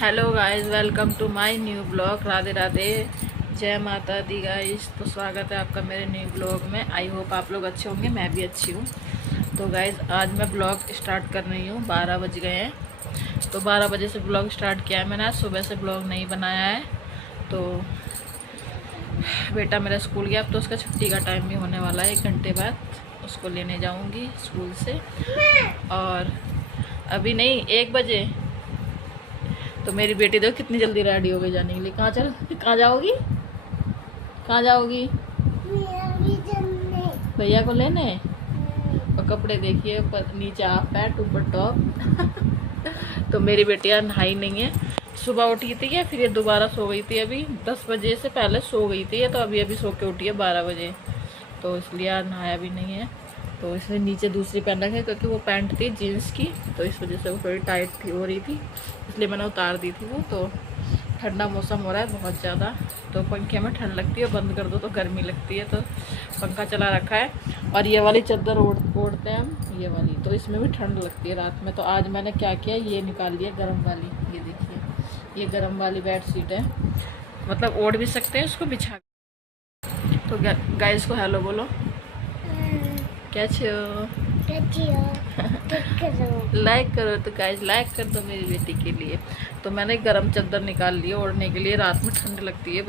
Hello guys, welcome to my new blog. Radhe Radhe, जय माता दी guys. तो स्वागत है आपका मेरे न्यू ब्लॉग में। आई होप आप लोग अच्छे होंगे, मैं भी अच्छी हूँ। तो गाइस आज मैं ब्लॉग स्टार्ट कर रही हूँ। 12 बज गए हैं, तो 12 बजे से ब्लॉग स्टार्ट किया है मैंने। आज सुबह से ब्लॉग नहीं बनाया है। तो बेटा मेरा स्कूल गया, अब तो उसका छुट्टी का टाइम भी होने वाला है। 1 घंटे बाद उसको लेने जाऊँगी स्कूल से। और अभी नहीं, 1 बजे। तो मेरी बेटी देखो कितनी जल्दी रेडी हो गई जाने के लिए। कहाँ जाओगी? कहाँ जाओगी? भैया को लेने। और कपड़े देखिए, नीचे हाफ पैंट, ऊपर टॉप। तो मेरी बेटियाँ नहाई नहीं है। सुबह उठी थी या फिर ये दोबारा सो गई थी। अभी 10 बजे से पहले सो गई थी, तो अभी सो के उठी है 12 बजे। तो इसलिए आज नहाया भी नहीं है। तो इसने नीचे दूसरी पहन रखी है, क्योंकि वो पैंट थी जीन्स की, तो इस वजह से वो थोड़ी टाइट थी हो रही थी, इसलिए मैंने उतार दी थी वो। तो ठंडा मौसम हो रहा है बहुत ज़्यादा, तो पंखे में ठंड लगती है, बंद कर दो तो गर्मी लगती है, तो पंखा चला रखा है। और ये वाली चादर ओढ़ते हैं हम, ये वाली, तो इसमें भी ठंड लगती है रात में। तो आज मैंने क्या किया, ये निकाल लिया गर्म वाली। ये देखिए, ये गर्म वाली बेड शीट है, मतलब ओढ़ भी सकते हैं उसको बिछा। तो गाइस को हेलो बोलो। क्या लाइक करो। तो गाइस लाइक कर दो मेरी बेटी के लिए। तो मैंने गर्म चादर निकाल ली ओढ़ने के लिए, रात में ठंड लगती है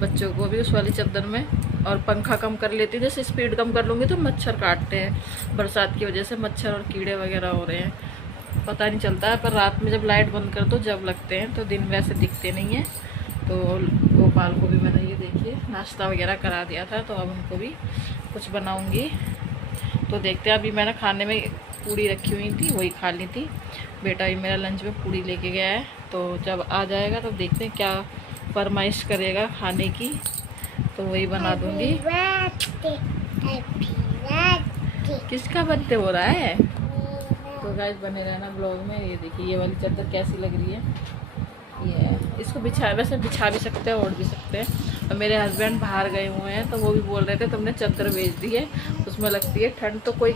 बच्चों को भी उस वाली चादर में। और पंखा कम कर लेती हूँ, जैसे स्पीड कम कर लूँगी तो मच्छर काटते हैं। बरसात की वजह से मच्छर और कीड़े वगैरह हो रहे हैं, पता नहीं चलता है। पर रात में जब लाइट बंद कर दो जब लगते हैं, तो दिन में ऐसे दिखते नहीं हैं। तो गोपाल को भी मैंने ये देखिए नाश्ता वगैरह करा दिया था, तो अब उनको भी कुछ बनाऊँगी। तो देखते हैं। अभी मैंने खाने में पूड़ी रखी हुई थी, वही खा ली थी। बेटा भी मेरा लंच में पूड़ी लेके गया है, तो जब आ जाएगा तो देखते हैं क्या फरमाइश करेगा खाने की, तो वही बना दूंगी। किसका बर्थडे हो रहा है? तो गाइस बने रहना ब्लॉग में। ये देखिए ये वाली चादर कैसी लग रही है। ये इसको वैसे बिछा भी सकते हैं, ओढ़ भी सकते हैं। और मेरे हस्बैंड बाहर गए हुए हैं, तो वो भी बोल रहे थे तुमने चादर भेज दी है, उसमें लगती है ठंड। तो कोई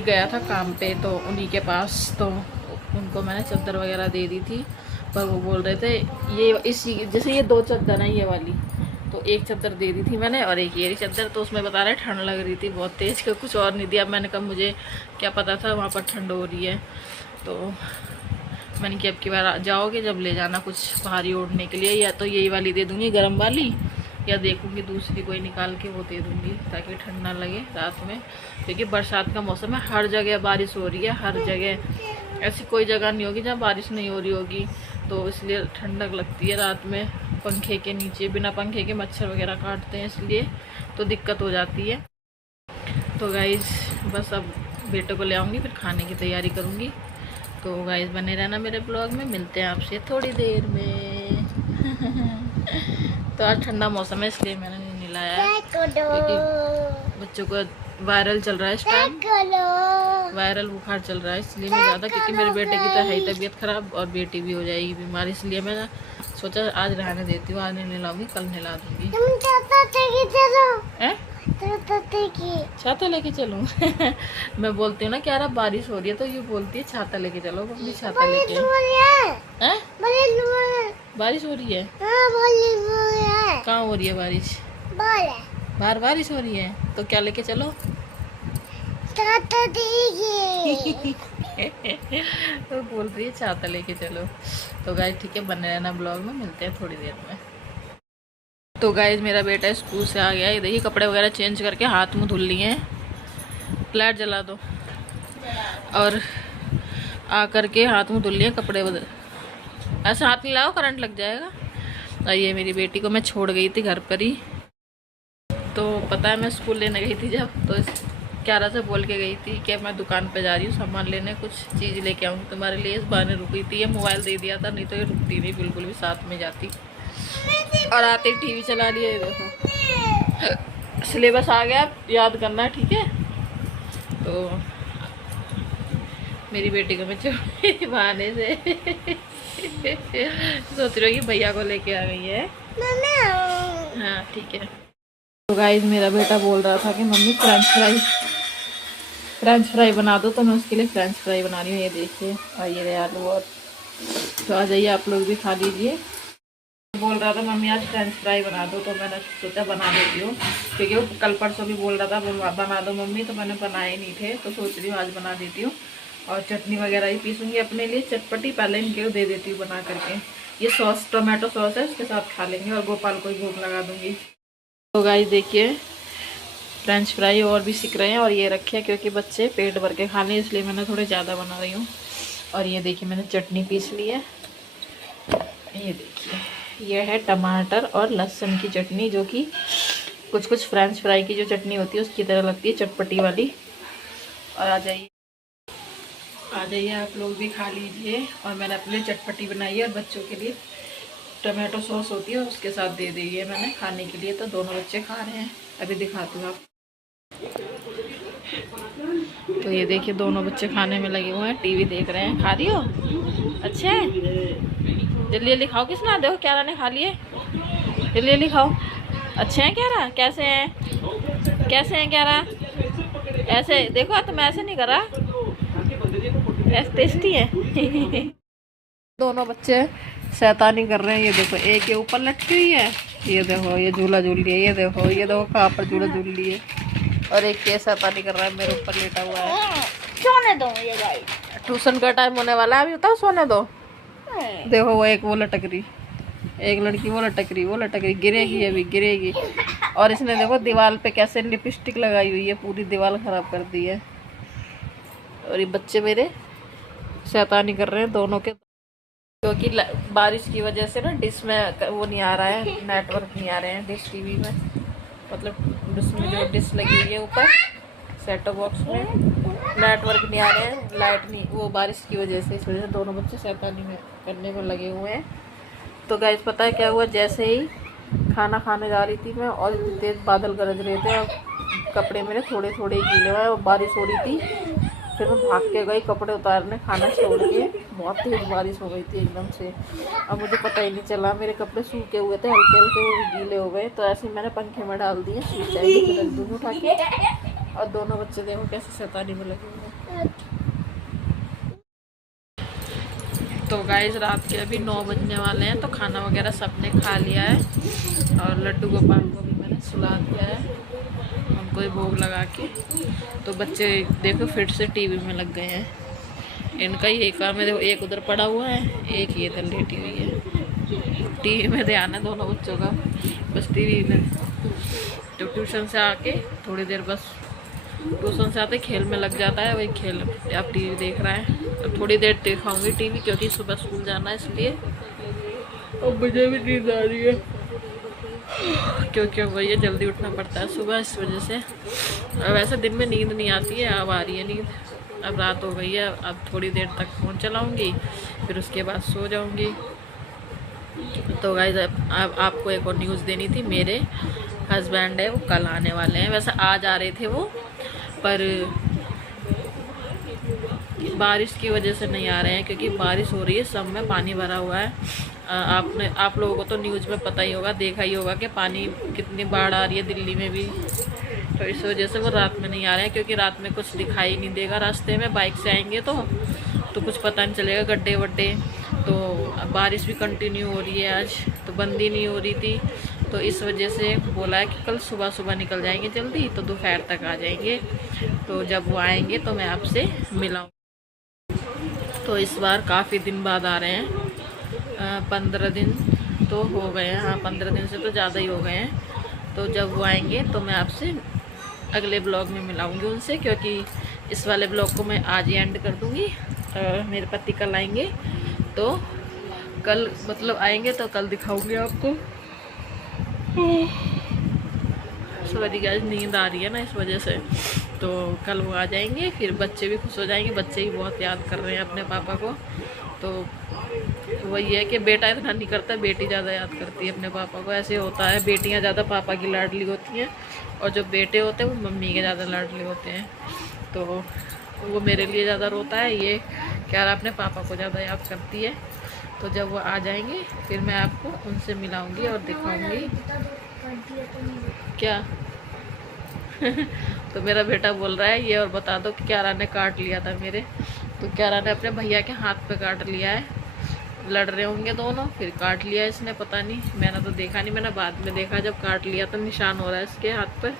गया था काम पे, तो उन्हीं के पास, तो उनको मैंने चादर वगैरह दे दी थी। पर वो बोल रहे थे जैसे ये 2 चादर हैं ये वाली, तो एक चादर दे दी थी मैंने और एक ये चादर। तो उसमें बता रहे ठंड लग रही थी बहुत तेज़, का कुछ और नहीं दिया। मैंने कहा मुझे क्या पता था वहाँ पर ठंड हो रही है। तो मैंने कि अब की बार जाओगे जब ले जाना कुछ भारी ओढ़ने के लिए, या तो यही वाली दे दूँगी गर्म वाली, या देखूँगी दूसरी कोई निकाल के वो दे दूँगी, ताकि ठंड ना लगे रात में। क्योंकि बरसात का मौसम है, हर जगह बारिश हो रही है, हर जगह। ऐसी कोई जगह नहीं होगी जहाँ बारिश नहीं हो रही होगी, तो इसलिए ठंडक लगती है रात में। पंखे के नीचे बिना पंखे के मच्छर वगैरह काटते हैं, इसलिए तो दिक्कत हो जाती है। तो गाइस बस अब बेटे को ले आऊँगी, फिर खाने की तैयारी करूँगी। तो गाइस बने रहना मेरे ब्लॉग में, मिलते हैं आपसे थोड़ी देर में। तो आज ठंडा मौसम है, इसलिए मैंने नहीं नहलाया है, क्योंकि बच्चों को वायरल चल रहा है इस टाइम, वायरल बुखार चल रहा है, इसलिए मैं ज़्यादा, क्योंकि मेरे बेटे की तो है ही तबीयत ख़राब और बेटी भी हो जाएगी बीमार, इसलिए मैं सोचा आज रहने देती हूँ। आज नहीं नहलाऊंगी, कल नहला दूँगी। छाता लेके चलूँ? मैं बोलती हूँ ना क्या रहा बारिश हो रही है, तो ये बोलती है छाता लेके चलो। अपनी छाता लेके बारिश हो रही है? कहाँ हो रही है बारिश? बाहर बारिश हो रही है, तो क्या लेके चलो? तो बोल रही है छाता लेके चलो। तो गाइस ठीक है, बने रहना ब्लॉग में, मिलते हैं थोड़ी देर में। तो गाइस मेरा बेटा स्कूल से आ गया है। ये देखिए कपड़े वगैरह चेंज करके हाथ मुँह धुल लिए हैं। लाइट जला दो। और आ करके हाथ मुँह धुल लिए, कपड़े बदल। ऐसे हाथ नहीं लाओ, करंट लग जाएगा। और ये मेरी बेटी को मैं छोड़ गई थी घर पर ही। तो पता है मैं स्कूल लेने गई थी जब, तो क्यारा से बोल के गई थी कि मैं दुकान पे जा रही हूँ सामान लेने, कुछ चीज़ लेके आऊँगी तुम्हारे लिए। इस बहाने रुकी थी, ये मोबाइल दे दिया था, नहीं तो ये रुकती नहीं बिल्कुल भी, साथ में जाती। और आते ही टीवी चला लिए। देखो सिलेबस आ गया, याद करना है, ठीक है? तो मेरी बेटी को मैं छोड़ बहाने से सोच रही हूँ कि भैया को लेके आ गई है। हाँ ठीक है। तो गाइस मेरा बेटा बोल रहा था कि मम्मी फ्रेंच फ्राई बना दो, तो मैं उसके लिए फ्रेंच फ्राई बना रही हूँ। ये देखिए, और ये रहे आलू और तो आ जाइए आप लोग भी खा लीजिए। बोल रहा था मम्मी आज फ्रेंच फ्राई बना दो, तो मैंने सोचा बना देती हूँ, क्योंकि वो कल परसों भी बोल रहा था बना दो मम्मी, तो मैंने बनाए नहीं थे, तो सोच रही हूँ आज बना देती हूँ। और चटनी वगैरह ही पीसूँगी अपने लिए चटपटी, पहले इनके दे देती हूँ बना करके। ये सॉस टोमेटो सॉस है, उसके साथ खा लेंगे, और गोपाल को ही भूख लगा दूँगी। तो गाइस देखिए फ्रेंच फ्राई और भी सीख रहे हैं, और ये रखे हैं क्योंकि बच्चे पेट भर के खा लें, इसलिए मैंने थोड़े ज़्यादा बना रही हूँ। और ये देखिए मैंने चटनी पीस ली है, ये देखिए ये है टमाटर और लहसुन की चटनी, जो कि कुछ फ्रेंच फ्राई की जो चटनी होती है उसकी तरह लगती है, चटपटी वाली। और आ जाइए आप लोग भी खा लीजिए। और मैंने अपने लिए चटपटी बनाई है, और बच्चों के लिए टमाटो सॉस होती है उसके साथ दे दी है मैंने खाने के लिए। तो दोनों बच्चे खा रहे हैं, अभी दिखाती हूँ आप। तो ये देखिए दोनों बच्चे खाने में लगे हुए हैं, टीवी देख रहे हैं। खा रही हो? अच्छे है, जल्दी जल्दी खाओ। किसने? देखो क्यारा ने खा लिए, जल्दी जल्दी खाओ। अच्छे हैं क्यारा? कैसे हैं, कैसे हैं क्यारा? ऐसे देखो, तुम ऐसे नहीं कर रहा, ऐसे टेस्टी है। दोनों बच्चे शैतानी कर रहे हैं। ये देखो एक के ऊपर लटकी हुई है, ये देखो ये झूला झूल रही है, ये देखो कहाँ पर झूला झूल रही है, और एक के शैतानी कर रहा है मेरे ऊपर लेटा हुआ है। सोने दो मुझे गाइस, ट्यूशन का टाइम होने वाला है, अभी बताओ सोने दो। देखो वो एक वो लटक रही, एक लड़की वो लटक रही, गिरेगी अभी गिरेगी। और इसने देखो दीवार पे कैसे लिपस्टिक लगाई हुई है, पूरी दीवार खराब कर दी है। और ये बच्चे मेरे शैतानी कर रहे हैं दोनों के, क्योंकि बारिश की वजह से ना डिश में वो नहीं आ रहा है, नेटवर्क नहीं आ रहे हैं डिश टीवी में, मतलब उसमें जो डिश लगी हुई है ऊपर सेट टॉप बॉक्स में नेटवर्क नहीं आ रहे हैं, लाइट नहीं, वो बारिश की वजह से, इस वजह से दोनों बच्चे शैतानी में करने में लगे हुए हैं। तो गाइस पता है क्या हुआ, जैसे ही खाना खाने जा रही थी मैं, और इतनी तेज़ बादल गरज रहे थे, और कपड़े मेरे थोड़े थोड़े ही गीले हुए, और बारिश हो रही थी। फिर मैं भाग के गई कपड़े उतारने, खाना छोड़ के, बहुत तेज़ बारिश हो गई थी एकदम से। अब मुझे पता ही नहीं चला, मेरे कपड़े सूखे हुए थे हल्के हल्के, वो भी गीले हो गए। तो ऐसे ही मैंने पंखे में डाल दिए, सूख जाएंगे, फिर रख दूँगी उठा के। और दोनों बच्चे देखो कैसे शैतानी में लगे हुए हैं। तो गाइस रात के अभी 9 बजने वाले हैं, तो खाना वगैरह सबने खा लिया है, और लड्डू गोपाल को भी मैंने सुला दिया है, उनको ही भोग लगा के। तो बच्चे देखो फिर से टीवी में लग गए हैं। इनका ही एक काम है, देखो एक उधर पड़ा हुआ है, एक ये इधर लेटी हुई है। टीवी में ध्यान है दोनों बच्चों का, बस टीवी में। तो ट्यूशन से आके थोड़ी देर, बस ट्यूशन से आते खेल में लग जाता है, वही खेल अब टीवी देख रहा है। अब थोड़ी देर दिखाऊंगी टीवी, क्योंकि सुबह स्कूल जाना है इसलिए। और मुझे भी नींद आ रही है, क्योंकि वही जल्दी उठना पड़ता है सुबह, इस वजह से। अब वैसे दिन में नींद नहीं आती है, अब आ रही है नींद। अब रात हो गई है, अब थोड़ी देर तक फ़ोन चलाऊंगी, फिर उसके बाद सो जाऊंगी। तो गाइस अब आपको एक और न्यूज़ देनी थी, मेरे हस्बैंड है वो कल आने वाले हैं। वैसे आज आ रहे थे वो, पर बारिश की वजह से नहीं आ रहे हैं, क्योंकि बारिश हो रही है, सब में पानी भरा हुआ है। आप लोगों को तो न्यूज़ में पता ही होगा, देखा ही होगा कि पानी कितनी बाढ़ आ रही है दिल्ली में भी। तो इस वजह से वो रात में नहीं आ रहे हैं, क्योंकि रात में कुछ दिखाई नहीं देगा रास्ते में, बाइक से आएंगे तो कुछ पता नहीं चलेगा, गड्ढे वड्ढे। तो बारिश भी कंटिन्यू हो रही है आज, तो बंद ही नहीं हो रही थी। तो इस वजह से बोला है कि कल सुबह सुबह निकल जाएंगे जल्दी, तो दोपहर तक आ जाएंगे। तो जब वो आएंगे तो मैं आपसे मिलाऊँ। तो इस बार काफ़ी दिन बाद आ रहे हैं, 15 दिन तो हो गए हैं, हाँ 15 दिन से तो ज़्यादा ही हो गए हैं। तो जब वो आएंगे तो मैं आपसे अगले ब्लॉग में मिलाऊंगी उनसे, क्योंकि इस वाले ब्लॉग को मैं आज ही एंड कर दूंगी। मेरे पति कल आएंगे, तो कल मतलब आएंगे तो कल दिखाऊंगी आपको। सॉरी गाइस, नींद आ रही है ना इस वजह से। तो कल वो आ जाएंगे, फिर बच्चे भी खुश हो जाएंगे, बच्चे ही बहुत याद कर रहे हैं अपने पापा को। तो वही है कि बेटा इतना नहीं करता, बेटी ज़्यादा याद करती है अपने पापा को। ऐसे होता है, बेटियां ज़्यादा पापा की लाडली होती हैं, और जो बेटे होते हैं वो मम्मी के ज़्यादा लाडली होते हैं। तो वो मेरे लिए ज़्यादा रोता है, ये क्या अपने पापा को ज़्यादा याद करती है। तो जब वो आ जाएंगे फिर मैं आपको उनसे मिलाऊंगी और दिखाऊंगी क्या। तो मेरा बेटा बोल रहा है ये और बता दो कि क्यारा ने काट लिया था मेरे, तो क्यारा ने अपने भैया के हाथ पे काट लिया है। लड़ रहे होंगे दोनों, फिर काट लिया इसने, पता नहीं, मैंने तो देखा नहीं, मैंने बाद में देखा जब काट लिया तो निशान हो रहा है इसके हाथ पे।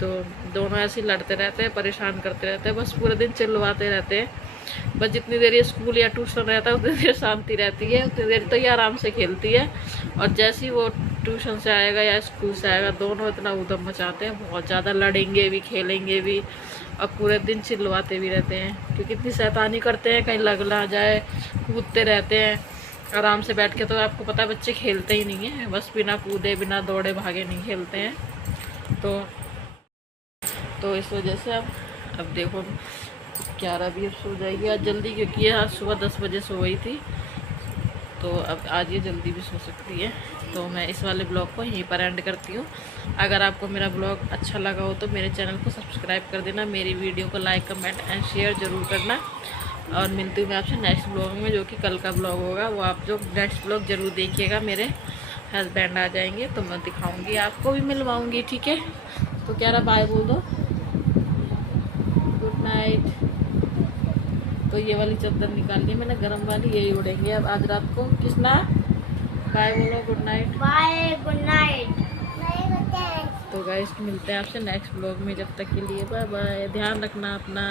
तो दोनों ऐसे ही लड़ते रहते हैं, परेशान करते रहते हैं, बस पूरे दिन चिल्लवाते रहते हैं। बस जितनी देर ये स्कूल या ट्यूशन रहता है उतनी देर शांति रहती है, उतनी देर तो ये आराम से खेलती है। और जैसे ही वो ट्यूशन से आएगा या स्कूल से आएगा, दोनों इतना उधम मचाते हैं, बहुत ज़्यादा लड़ेंगे भी, खेलेंगे भी, और पूरे दिन चिल्लवाते भी रहते हैं, क्योंकि इतनी शैतानी करते हैं, कहीं लग ना जाए, कूदते रहते हैं आराम से बैठ के। तो आपको पता है बच्चे खेलते ही नहीं हैं, बस बिना कूदे बिना दौड़े भागे नहीं खेलते हैं। तो इस वजह से अब देखो 11 भी अब सो जाएगी आज जल्दी, क्योंकि ये आज सुबह 10 बजे सो गई थी, तो अब आज ये जल्दी भी सो सकती है। तो मैं इस वाले ब्लॉग को यहीं पर एंड करती हूँ। अगर आपको मेरा ब्लॉग अच्छा लगा हो तो मेरे चैनल को सब्सक्राइब कर देना, मेरी वीडियो को लाइक कमेंट एंड शेयर ज़रूर करना। और मिलती हूँ मैं आपसे नेक्स्ट ब्लॉग में, जो कि कल का ब्लॉग होगा। वो आप जो नेक्स्ट ब्लॉग ज़रूर देखिएगा, मेरे हस्बैंड आ जाएंगे तो मैं दिखाऊँगी, आपको भी मिलवाऊँगी, ठीक है। तो क्या रहा, बाय बोल दो, गुड नाइट। तो ये वाली चादर निकाल ली मैंने, गरम वाली, यही उड़ेंगे अब आज रात को। किसना बाय बोलो, good night. Bye, good night. तो गाइस मिलते हैं आपसे नेक्स्ट ब्लॉग में, जब तक के लिए बाय बाय, ध्यान रखना अपना।